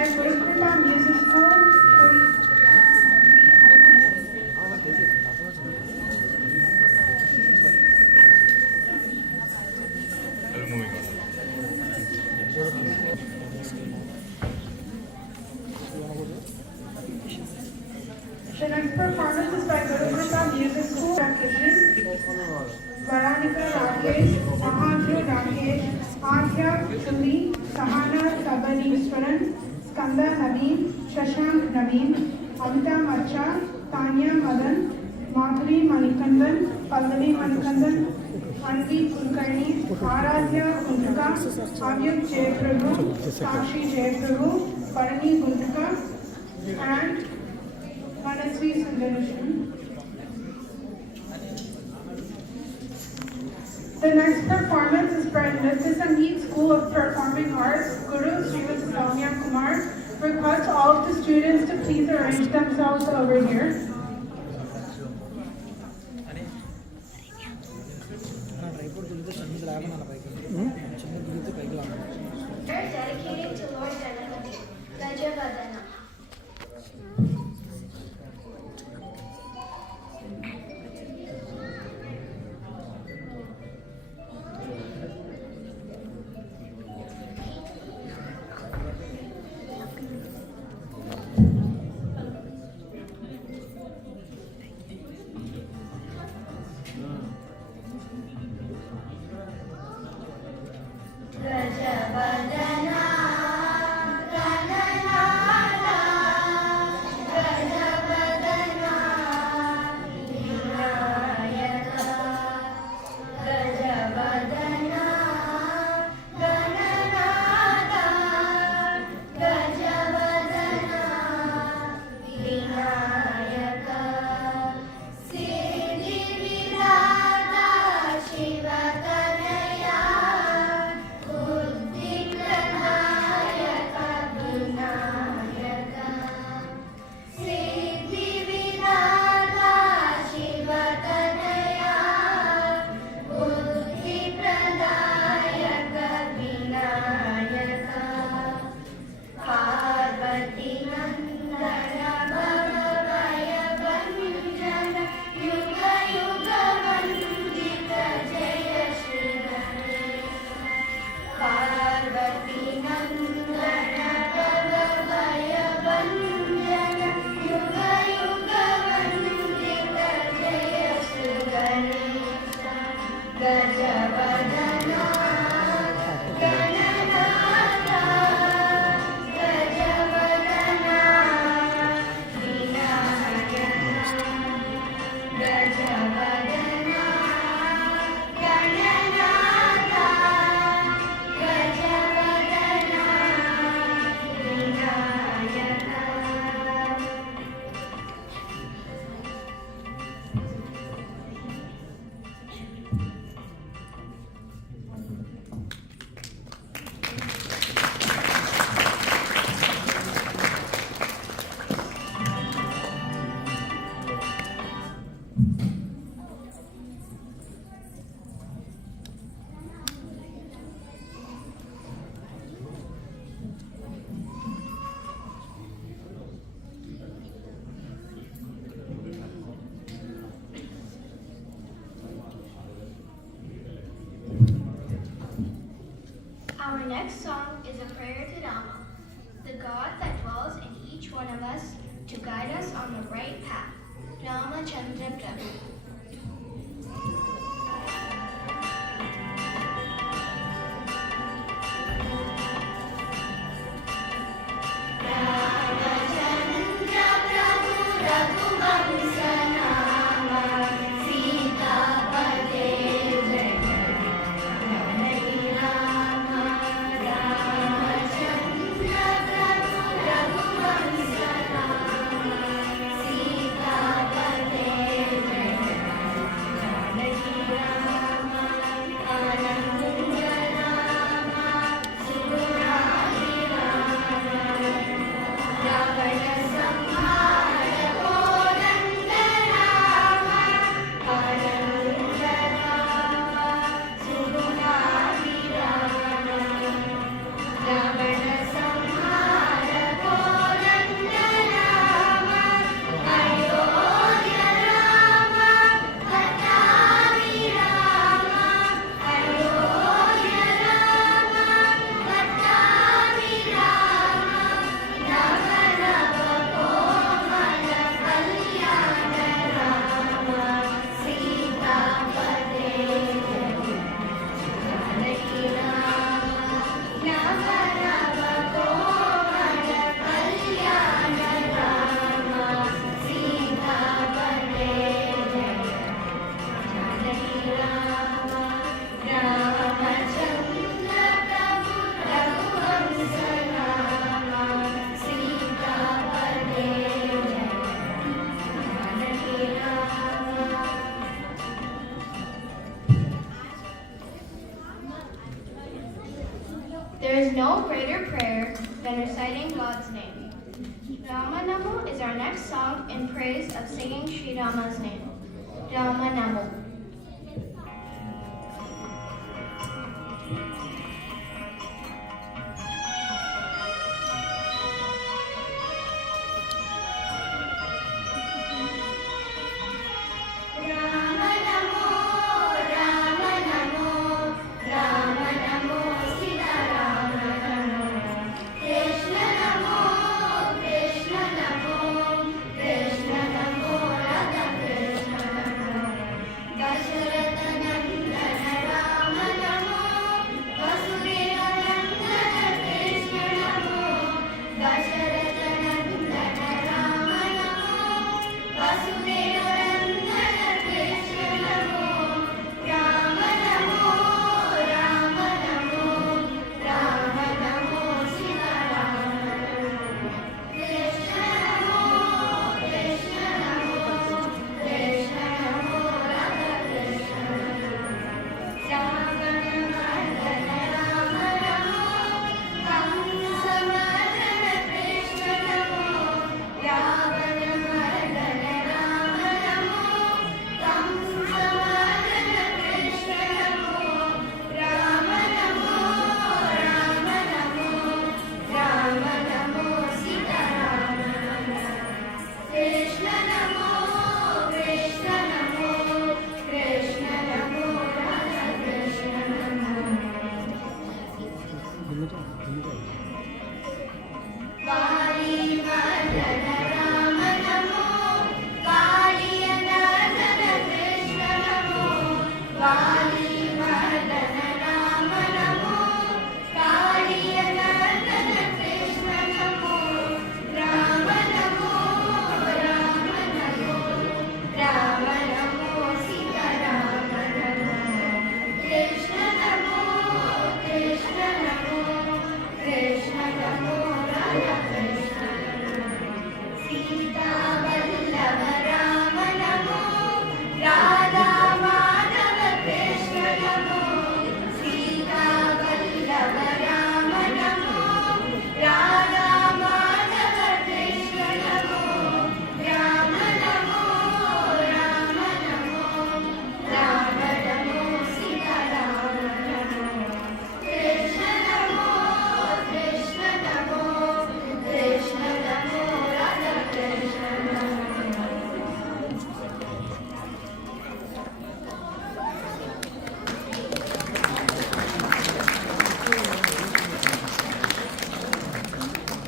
by Guru Kripa Music School. Moving on. The next performance is by Guru Kripa Music School. Veronica Rakesh, Mahadru Rakesh, Adya Suri, Sahana Sabaneeswaran, Skanda Naveen, Shashank Naveen, Amita Macha, Tanya Madan, Madhuri Manikandan, Pallavi Manikandan, Anvi Kulkarni, Aradhya Guntuka, Avyuk Jayaprabhu, Sakshi Jayaprabhu, Parani Guntuka, and Manasvi Sundarishan. The next performance is by Nritya Sangeet School of Performing Arts. Guru Srimati Soumya Kumar requests all of the students to please arrange themselves over here. Dedicated to Lord Ganapati, Gajavadana. Gajavadana, Gananada, Gajavadana, Vinayaka, Gajavadana, Gananada, Gajavadana, Vinayaka, Siddhi Vidata, Shiva Tanaya, Buddhi Pranayaka Vinayaka, Siddhi Vidata Shiva Tanaya, Buddhi Pranayaka Vinayaka, Parvati Nandana Bhavaya Bhanjana, Yuga Yuga Vandita Jaya Shri Ganesha, Parvati Nandana Bhavaya Bhanjana, Yuga Yuga Vandita Jaya Shri Ganesha, Gajavadana, Gananada, Gajavadana, Vinayaka, Gajavadana, Gananada, Gajavadana, Vinayaka. Our next song is a prayer to Rama, the God that dwells in each one of us to guide us on the right path. Ramachandra Prabhu. Ramachandra Prabhu Raghuvansa Nama Sitapate Janani Rama. Ramachandra Prabhu Raghuvansa Nama Sitapate Janani no greater prayer than reciting God's name. Rama Namo is our next song in praise of singing Sri Rama's name. Rama Namo.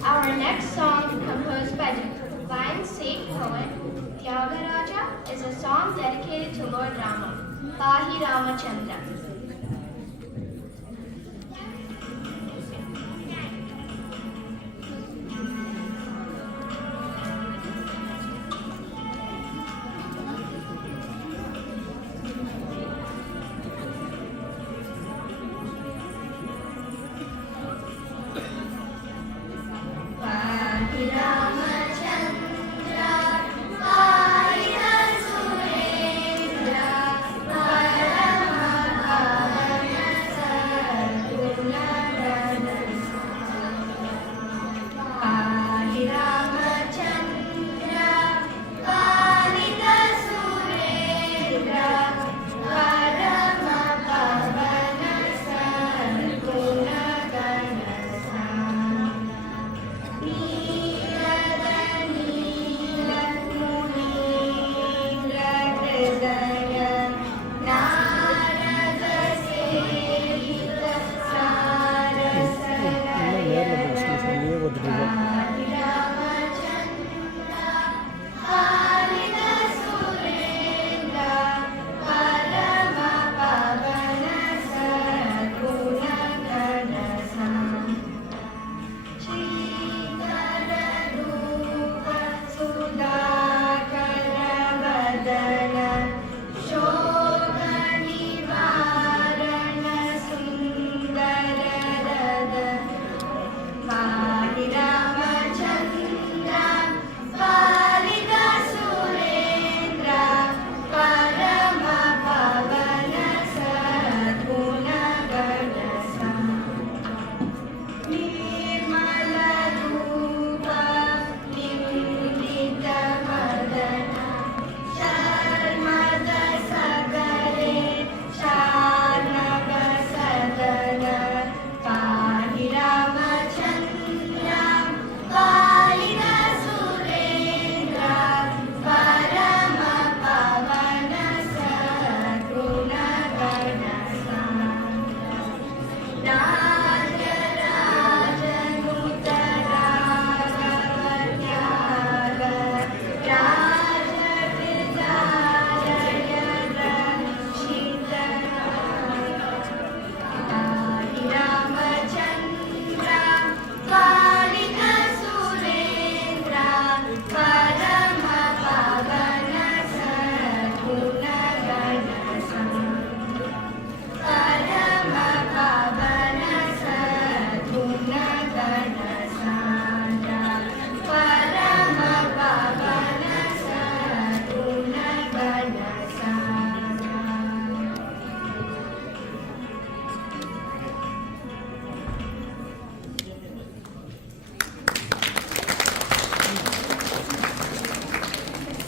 Our next song, composed by the divine Sikh poet Tyagaraja, is a song dedicated to Lord Rama, Pahi Ramachandra.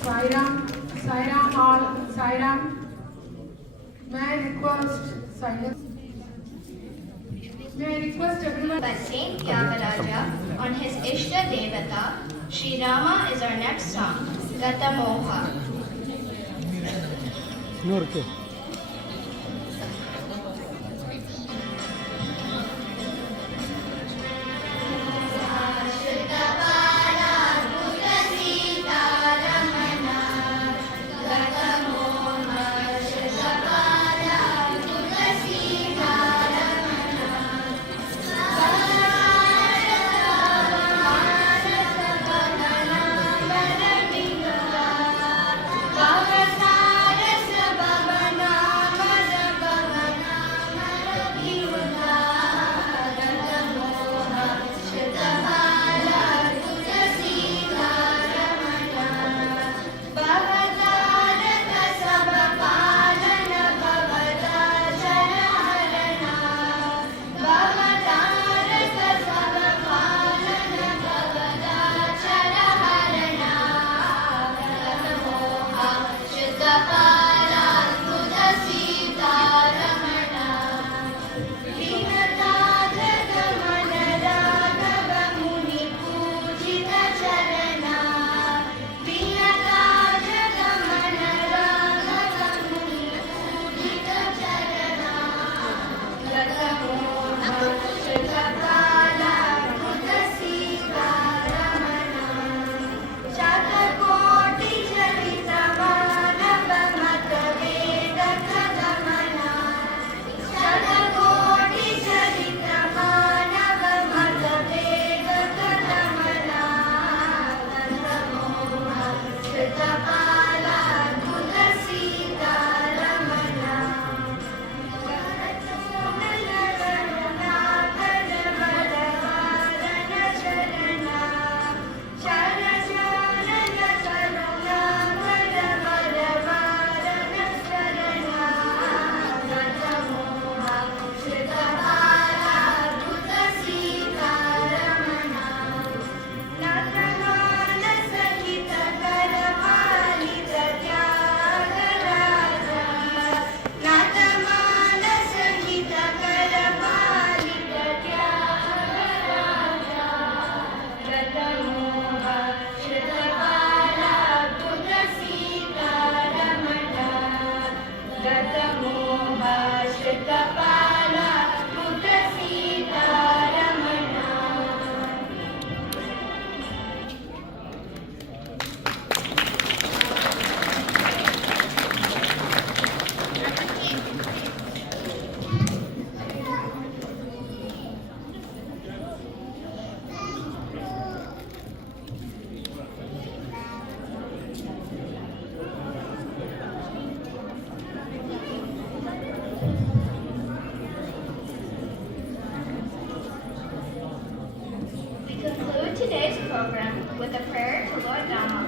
Sairam, all, Sairam. May I request silence? May I request everyone? By Saint Tyagaraja on his Ishta Devata, Sri Rama is our next song, Gata Moha. We conclude today's program with a prayer to Lord Rama